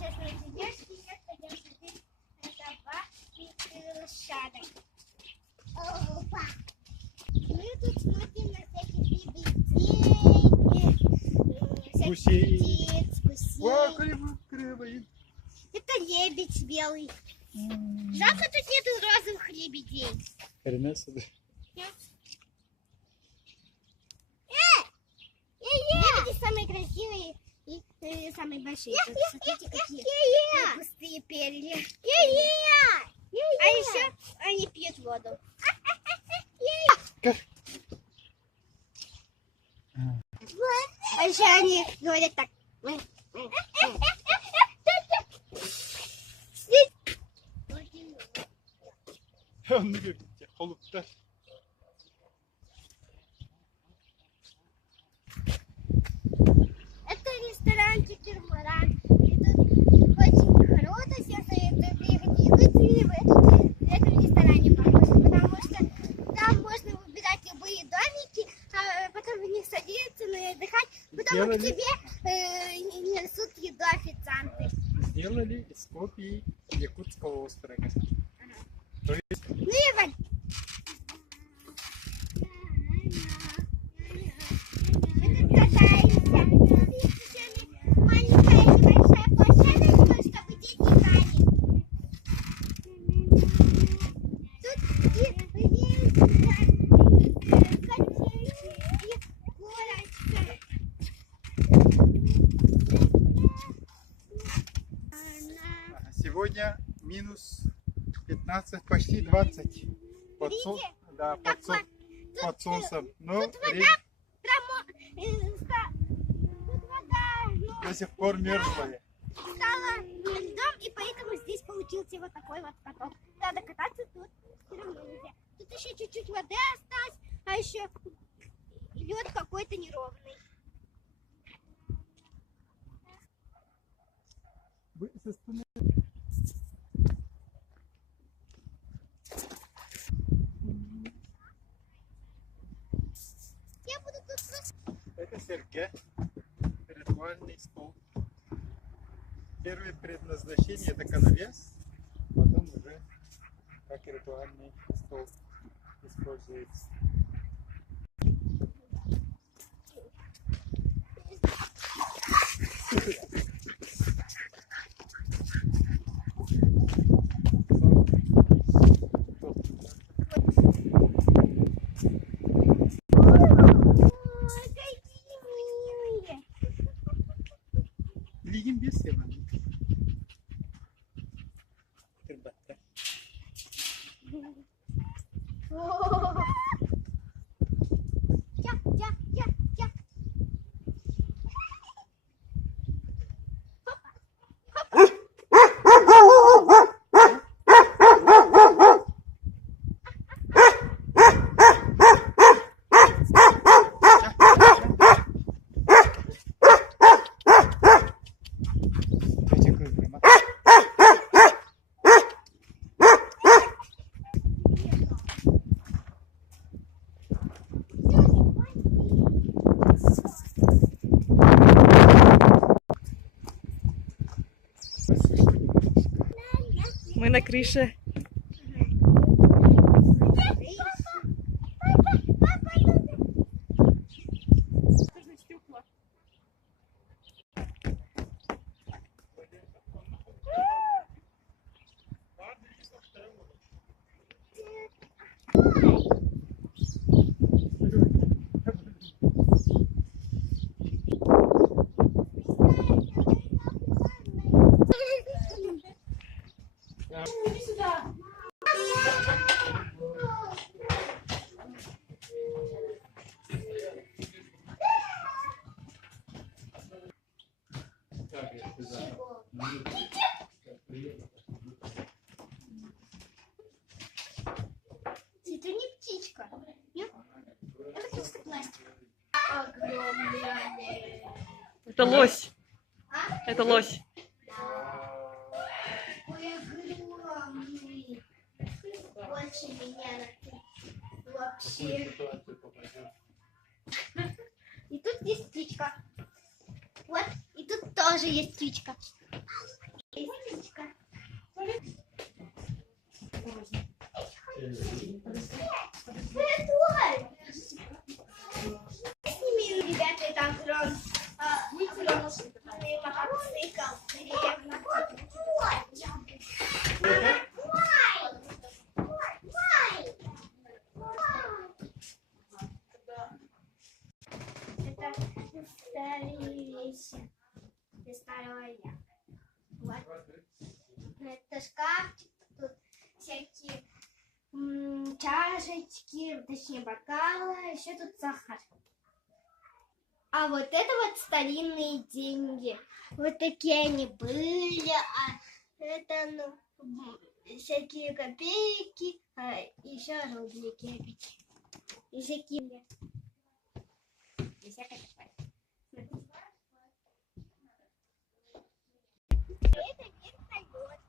сейчас не идешь, сейчас пойдем смотреть собаки крылышадок. Опа! Мы тут смотрим на всяких лебедей, Гусей. всяких птиц, О, гусей. криво. Это лебедь белый. Жалко, тут нету розовых лебедей. Перенесли. Лебеди самые красивые и самые большие. Смотрите, какие пустые перья. А еще они пьют воду. А еще они говорят так. Onu görünce olukta. Это ресторанчик Кирмаран. И тут очень круто все советуют приехать. И вы в этом ресторане поможете, потому что там можно выбирать любые домики, а потом в них садиться, ну и отдыхать. Потом к тебе несут еду официанты. Сделали из копий Якутского острова. То есть Ну и вот. Мы тут катаемся. Маленькая небольшая площадочка, чтобы дети играли. Тут есть котейки и курочка. сегодня минус 15, почти 20 под, да, под солнцем. Но Тут вода, тут вода до сих пор мерзлая. стала льдом, и поэтому здесь получился вот такой вот поток. Надо кататься тут все равно нельзя. Тут еще чуть-чуть воды осталось, а еще лед какой-то неровный. Вы со стороны. Я буду тут просто... Это серге, ритуальный стол. Первое предназначение это канавес, потом уже как ритуальный стол используется. Ой, какие милые. Лигин без севани. Кырбатта. Тя. Мы на крыше. Это не птичка. Нет? Это просто пластик. Огромный. Это лось. Это лось. Ой, огромный. Больше меня вообще. И тут есть птичка. Вот, и тут тоже есть птичка. Сними, ребята, там мотоцикл, деревня. Это старые вещи. Для старого я. Вот. Это шкафчик, тут всякие чашечки, точнее бокалы, еще тут сахар. А вот это вот старинные деньги. Вот такие они были, а это, всякие копейки, а еще рублики опять. И всякие. И всякое такое. Это вертолет. Такой вот.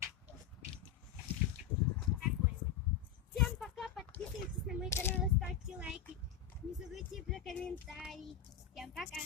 Всем пока, подписывайтесь на мой канал и ставьте лайки. Не забудьте про комментарии. Всем пока.